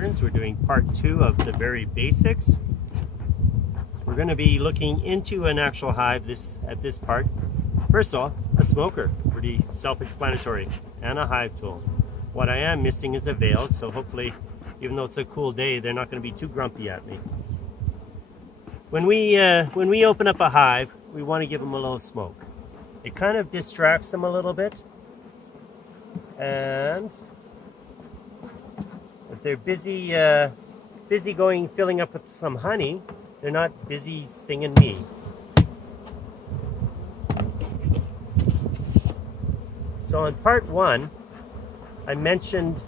We're doing part 2 of the very basics. We're going to be looking into an actual hive at this part. First of all, a smoker, pretty self-explanatory, and a hive tool. What I am missing is a veil, so hopefully, even though it's a cool day, they're not going to be too grumpy at me. When we open up a hive, we want to give them a little smoke. It kind of distracts them a little bit, and if they're busy filling up with some honey, they're not busy stinging me. So in part 1, I mentioned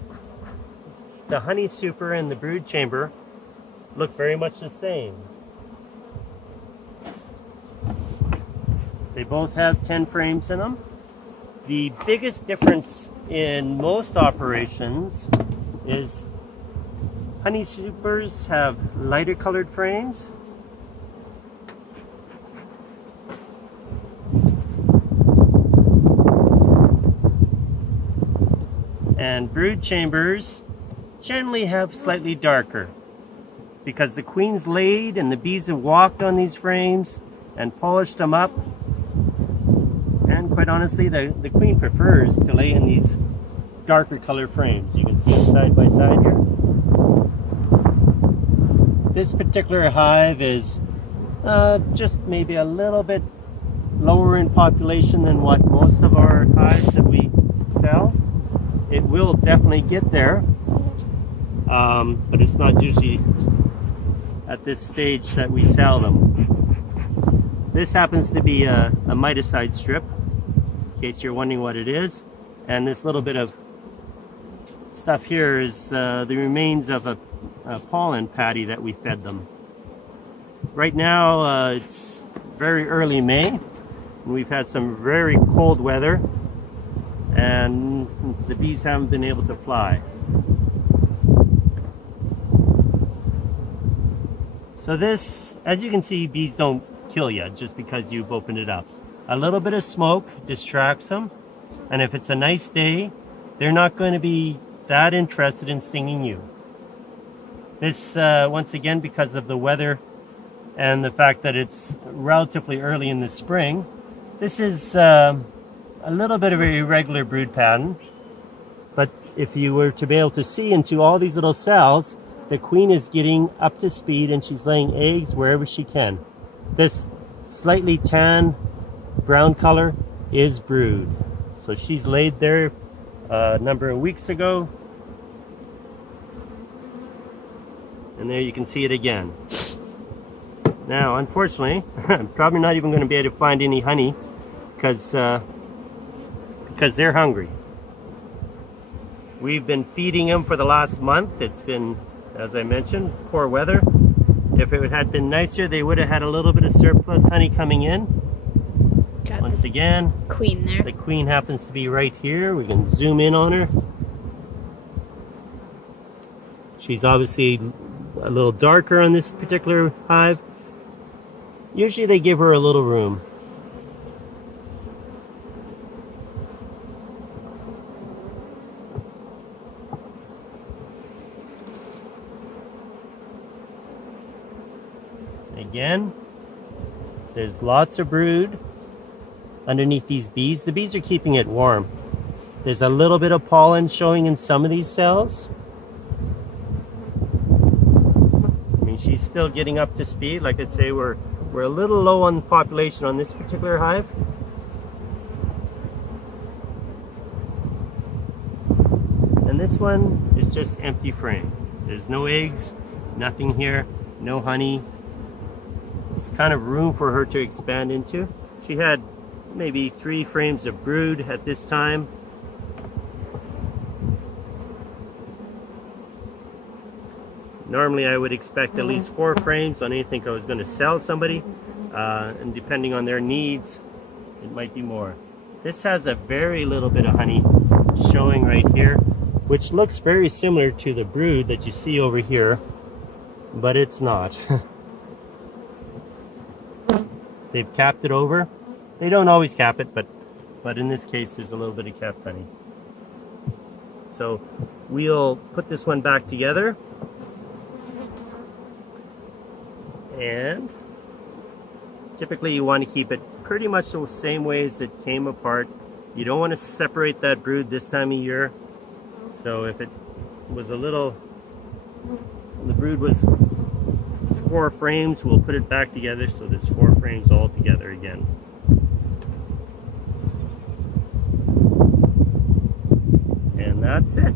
the honey super and the brood chamber look very much the same. They both have 10 frames in them. The biggest difference in most operations is honey supers have lighter colored frames, and brood chambers generally have slightly darker, because the queen's laid and the bees have walked on these frames and polished them up. And quite honestly, the queen prefers to lay in these darker colored frames. You can see them side by side here. This particular hive is just maybe a little bit lower in population than what most of our hives that we sell. It will definitely get there, but it's not usually at this stage that we sell them. This happens to be a miticide strip, in case you're wondering what it is. And this little bit of stuff here is the remains of a pollen patty that we fed them. Right now it's very early May, and we've had some very cold weather, and the bees haven't been able to fly. So this, as you can see, bees don't kill you just because you've opened it up. A little bit of smoke distracts them, and if it's a nice day, they're not going to be that interested in stinging you. This, once again, because of the weather and the fact that it's relatively early in the spring, this is a little bit of an irregular brood pattern. But if you were to be able to see into all these little cells, the queen is getting up to speed and she's laying eggs wherever she can. This slightly tan brown color is brood. So she's laid there a number of weeks ago. And there you can see it again. Now, unfortunately, I'm probably not even going to be able to find any honey because they're hungry. We've been feeding them for the last month. It's been, as I mentioned, poor weather. If it had been nicer, they would have had a little bit of surplus honey coming in. Once again, queen there. The queen happens to be right here. We can zoom in on her. She's obviously a little darker on this particular hive. Usually they give her a little room. Again, there's lots of brood underneath these bees. The bees are keeping it warm. There's a little bit of pollen showing in some of these cells. I mean, she's still getting up to speed. Like I say, we're a little low on population on this particular hive. And this one is just empty frame. There's no eggs, nothing here, no honey. It's kind of room for her to expand into. She had maybe 3 frames of brood at this time. Normally I would expect at least 4 frames on anything I was going to sell somebody, and depending on their needs, it might be more. This has a very little bit of honey showing right here, which looks very similar to the brood that you see over here, but it's not. They've capped it over. They don't always cap it, but in this case there's a little bit of capped honey. So we'll put this one back together. And typically you want to keep it pretty much the same way as it came apart. You don't want to separate that brood this time of year. So if it was a little, the brood was 4 frames, we'll put it back together so there's 4 frames all together again. And that's it.